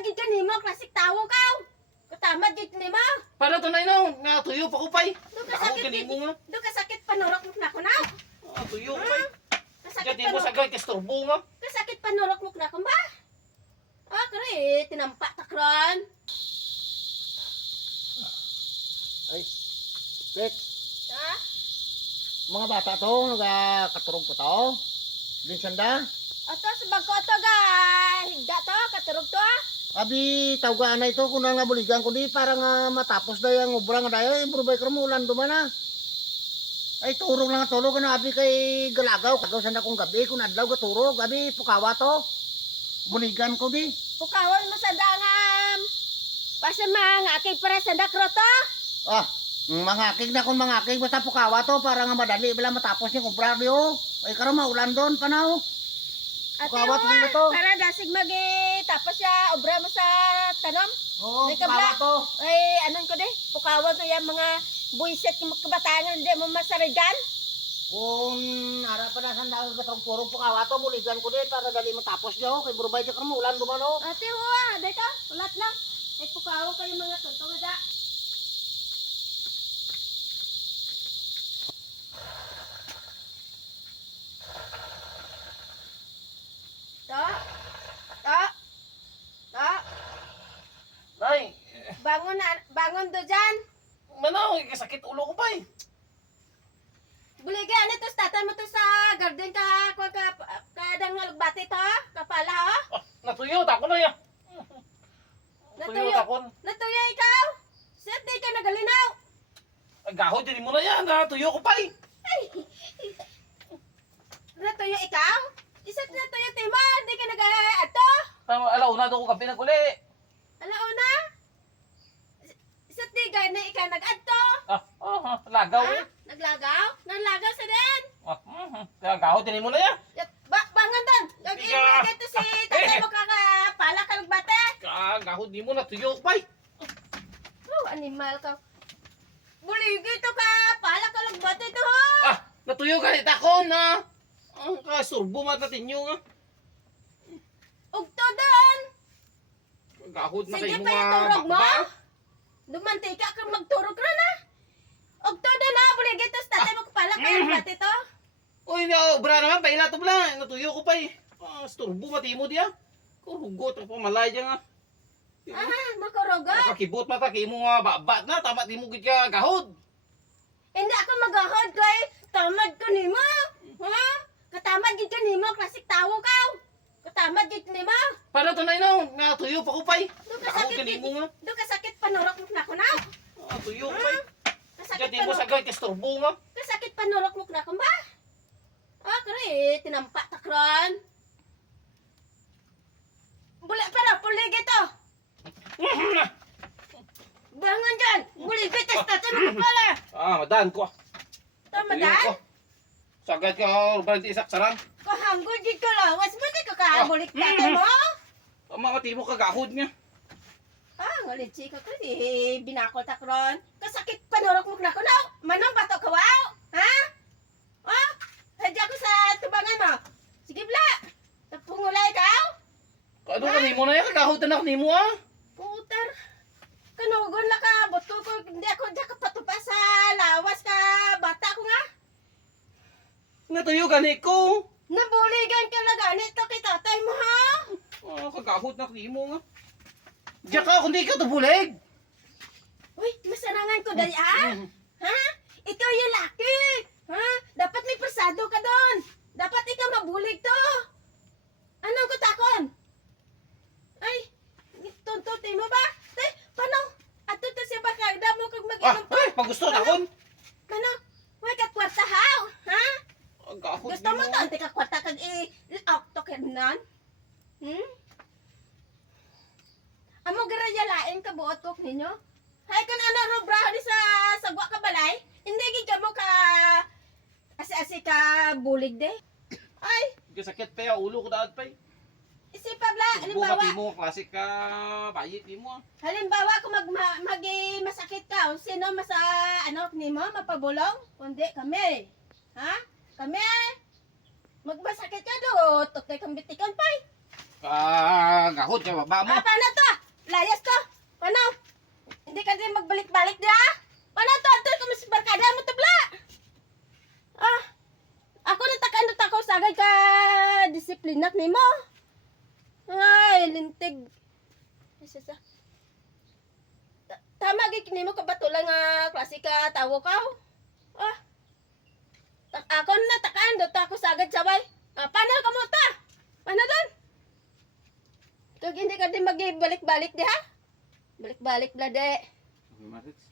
Gid ka nimo klasik tawo ka. Katamad gid nimo. Para to na ino, nga tuyo pa ko pay. Do ka sakit kanimo nga. Do ka sakit panurok mo na ko na. Ah, tuyo pay. Kasakit mo panurok. sagay kasturbo nga. Kasakit panurok mo na ko ba? Ah, kare tinampa takron. Ay, Pek, Ha? mga bata to, nagkaturog pa to. Linsanda. Ato sa bangko to ga higda to katurog to. ah. Abi, tawga na ito, kung nga buligan ko di, para nga matapos na yung ubra nga dayo, brubay ka mo, ulan dumana. Ay, turog lang ang tulog, ano, abi kay galagaw, kagaw sa kong gabi, kung adlaw ka turog, abi, pukawa to. Buligan ko di. Pukawan mo sa dangam. Basta mga akay para sa dakro to. Ah, mangakig na kung mangakig, basta pukawa to, para nga madali, bila matapos yung ubra diyo. Ay, karon maulan doon, panaw. Ate Pukawat mo na to. para dasig magi tapos siya obra mo sa tanom. Oo, May kabla. pukawa to. Ay, anon ko de, pukawan ko yung mga buiset yung kabatangan, hindi mo masarigan. Kung harap pa na sa dahil katong puro pukawa to, buligan ko din para dali matapos diyo. Kay brubay ka karon ulan dumano. Ate ho ah, day ka, ulat lang. Ay, pukawan ko yung mga tuntong da. To, to, to, Nay, bangon do dyan. manaw, kasakit ulo ko pay. Buliga, ano to, tatay mo to sa garden ka, ka, ka, kadang nalugbati to, kapala ho. Ah, natuyo, tako na ya. Natuyo, Natuyo. takon. Natuya ikaw. Sir, di ka nagalinaw. Ay, gahod, din mo na yan, natuyo ko pay. Natuya ikaw. Isa't natuya tima, di ka nag ato. Tama, alaw na ko kape naguli. Alauna. Isa't di ka na ikaw nag-adto. Ah, oh, ah, lagaw eh. Naglagaw? Naglagaw sa din. Ah, mhm. Kaya gahod, din mo na yan. Yat- Ba bangan. Yung Ika. ina dito si tatay mo kakapala ka nagbate. Ka, gahod, di mo natuyo ko pay. Oh, animal ka. Buligi to ka, pala ka nagbate to ho. Ah, natuyo ka ni takon na. Ang kasurbo matatin nyo nga. Ugto doon. Gahod na Sige kayo pa mga yung turog mo. bakba. Dumantika ka magturog ra na. Ugto doon ha, buligi to sa tatay mo kapala ka nagbate to. Uy, na, obra naman, paila to bala. Natuyo ko pay. Ah, storbo matimo diya. Kurugot ang pamalay diya nga. Ah, makurugot. Nakakibot mata kay mo nga babat na, tama di mo gid ka gahod. Hindi ako magahod kay tamad ko nimo. Ha? Katamad gid ka nimo, klasik tawo ka. Katamad gid nimo. Para to na ino, nga tuyo pa ko pay. Do ka Gahod sakit kanimo gid. nga. Do ka sakit panurok mo na ko na. Ah, tuyo ko pay. Kasakit Kaya di mo panurok. sagay kasturbo nga. Kasakit panurok mo na ko ba? Ah, kare, tinampa takron. Bula pero puligi to. Bangon dyan! Buligi tas tatay mo pala. Ah, madan ko. Tama Tuyo ko. dan? Sagad ka, berarti isak saran. Kahanggol di ka lawas mo di ka kahabulik tatay mo. Tama matimo ka gahod nga. Ah, ngalit chika ko di binakol takron. Kasakit panurok mo na ko na. Manong bato ka wow? Ha? Oh, hadya ko sa tubangan mo. Sige bla. Tapungulay ka? Kado ka nimo na yan, kagahod na nimo ah. Puter. Kanugon la ka, boto ko, hindi ako dyan ka patupa sa lawas ka, bata ko nga. Natuyo ka ni ko. Nabuligan ka na ganito kay tatay mo ha? Ah, kagahod na nimo nga. Diyan ka, kundi ka tubulig. Uy, masarangan ko dali ah. Mm. Ha? Ikaw yung laki. Ha? Dapat may persado ka doon. Dapat ikaw mabulig to. Anong kutakon? Ay, tuntutin mo ba? Te, paano? Ato to siya ba kagda mo kag Ah, mag-inom pa? ay, pag gusto na kon. Paano? May kakwarta haw. Ha? Gusto mo to? Ante kakwarta kag i-auto ka nan? Hmm? Garayalain ka buot kok ninyo? Hay kun ano ro bra di sa sagwa ka balay? Hindi gid ka mo ka asi-asi ka bulig de. Ay, Kasakit pa ya, ulo ko daad pa isipa bla, Turbo halimbawa, mo, klasik ka, bayit mo ah. halimbawa kung mag, ma, mag masakit ka, sino mas ah, ano nimo mapabulong? Kundi kami. Ha? Kami. Magmasakit ka do, tukay kang bitikan pay. Kagahod ka baba mo. Ah, paano to? layas to. Paano? Hindi ka din magbalik-balik di ha? Paano to? Ito ko mas barkada mo to bla. Ah. Ako na takan ako sagay ka disiplinak nimo. Ay, lintig. Isa sa. Ta- Tama gid nimo ka batulang nga klase ka tawo ka. Ah. Tak ako na takaan do ta ako sagad sabay. Ah, paano ka mo ta? Paano doon? Tug hindi ka din magbalik-balik di ha? Balik-balik bla de. Matrix.